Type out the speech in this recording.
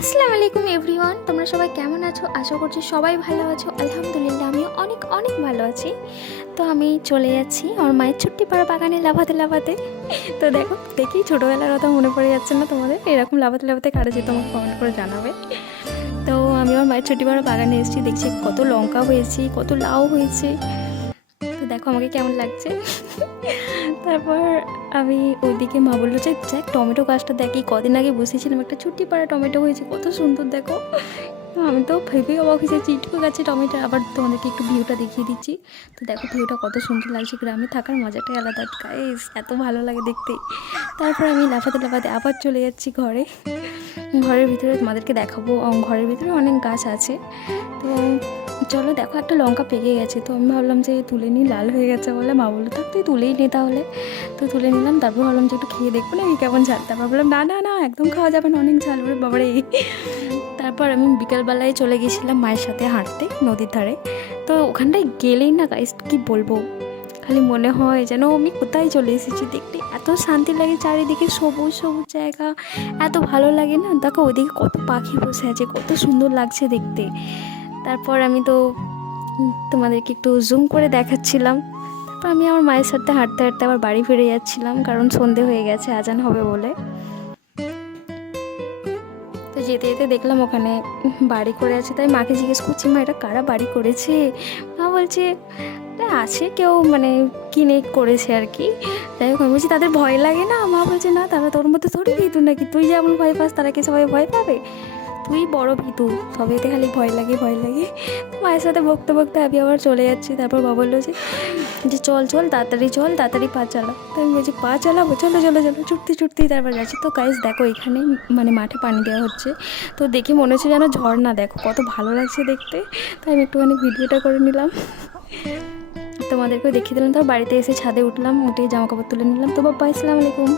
আসসালামু আলাইকুম এভরিওয়ান, তোমরা সবাই কেমন আছো? আশা করছি সবাই ভালো আছো। আলহামদুলিল্লাহ, আমিও অনেক অনেক ভালো আছি। তো আমি চলে যাচ্ছি আমার মায়ের ছুট্টি পাড়া বাগানে লাভাতে লাভাতে তো দেখো, দেখি ছোটোবেলার কথা মনে পড়ে যাচ্ছে না তোমাদের? এরকম লাভাতে লাভাতে কারা যেত তোমাকে কমেন্ট করে জানাবে? তো আমি আমার মায়ের ছুটি পাড়া বাগানে এসেছি, দেখছি কত লঙ্কা হয়েছে, কত লাউ হয়েছে। দেখো আমাকে কেমন লাগছে। তারপর আমি ওইদিকে মা বলল যে দেখ টমেটো গাছটা দেখি কদিন আগে বসেছিলাম একটা ছুটি পাড়া টমেটো হয়েছে, কত সুন্দর দেখো। আমি তো ভেবে অবাক হয়েছি চিটকো গাছে টমেটো। আবার তোমাদেরকে একটু ভিউটা দেখিয়ে দিচ্ছি। তো দেখো ভিউটা কত সুন্দর লাগছে, গ্রামে থাকার মজাটাই আলাদা গাইস এত ভালো লাগে দেখতে। তারপর আমি লাফাতে লাফাতে আবার চলে যাচ্ছি ঘরে। ঘরের ভিতরে তোমাদেরকে দেখাবো ঘরের ভিতরে অনেক গাছ আছে। তো চলো দেখো, একটা লঙ্কা পেকে গেছে, তো আমি ভাবলাম যে তুলে নিই, লাল হয়ে গেছে বলে মা বলল, থাক, তুই তুলেই নে তাহলে। তো তুলে নিলাম, তারপর ভাবলাম যে একটু খেয়ে দেখব না কেমন ঝাল। তারপর বললাম না না না, একদম খাওয়া যাবে না, অনেক ঝাল বলে বাবারে। তারপর আমি বিকালবেলায় চলে গেছিলাম মায়ের সাথে হাঁটতে নদীর ধারে। তো ওখানটায় গেলেই না গাইস কি বলব? খালি মনে হয় যেন আমি কোথায় চলে এসেছি, দেখতে এত শান্তি লাগে চারিদিকে, সবুজ সবুজ জায়গা, এত ভালো লাগে না? দেখো ওদিকে কত পাখি বসে আছে, কত সুন্দর লাগছে দেখতে। তারপর আমি তো তোমাদেরকে একটু জুম করে দেখাচ্ছিলাম। তারপর আমি আমার মায়ের সাথে হাঁটতে হাঁটতে আবার বাড়ি ফিরে যাচ্ছিলাম, কারণ সন্ধে হয়ে গেছে, আজান হবে বলে। তো যেতে যেতে দেখলাম ওখানে বাড়ি করে আছে, তাই মাকে জিজ্ঞেস করছি, মা, এটা কারা বাড়ি করেছে? মা বলছে আছে কেউ মানে কিনে করেছে আর কি। যাই হোক, আমি বলছি, তাদের ভয় লাগে না? মা বলছে, না, তারা তোর মধ্যে থোড়ি ভীতু নাকি, তুই যেমন ভয় পাস, তারা কি সবাই ভয় পাবে? তুই বড় ভীতু সবেতে খালি ভয় লাগে ভয় লাগে। মায়ের সাথে বকতে বকতে আমি আবার চলে যাচ্ছি, তারপর বাবা বলল যে যে চল চল, তাড়াতাড়ি চল, তাড়াতাড়ি পা চালা। তো আমি বলছি, পা চালাবো? চলো চলো চলো, ছুটতে ছুটতেই তারপর যাচ্ছি। তো গাইজ দেখো এখানে মানে মাঠে পানি দেওয়া হচ্ছে। তো দেখে মনে হচ্ছে যেন ঝর্ণা, দেখো কত ভালো লাগছে দেখতে। তাই আমি একটুখানি ভিডিওটা করে নিলাম। তোমাদেরকেও দেখিয়ে দিলাম। তারপর বাড়িতে এসে ছাদে উঠলাম, উঠে জামা কাপড় তুলে নিলাম। তো বাবা, আসসালামু আলাইকুম।